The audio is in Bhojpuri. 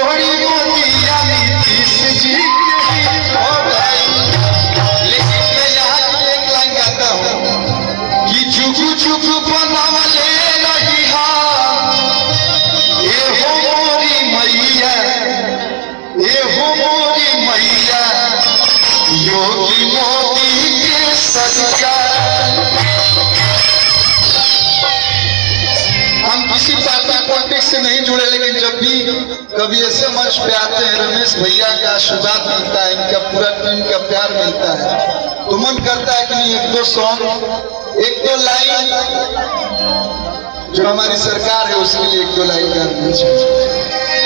जोड़ी मोतिया नीतीश जी के हो भाई। लेकिन मैं यहाँ एक लाइन गाता हूँ कि चुप चुप बनावले रही ये हो मोरी मैया, ये हो मोरी मैया, योगी मोदी के सरकार। हम किसी पार्टी पॉलिटिक्स से नहीं जुड़े, लेकिन जब भी कभी ऐसे मंच पे आते हैं, रमेश भैया का आशीर्वाद मिलता है, इनका पूरा टीम का प्यार मिलता है, तो मन करता है कि नहीं एक दो सॉन्ग, एक दो लाइन जो हमारी सरकार है उसके लिए एक दो लाइन गाना चाहिए।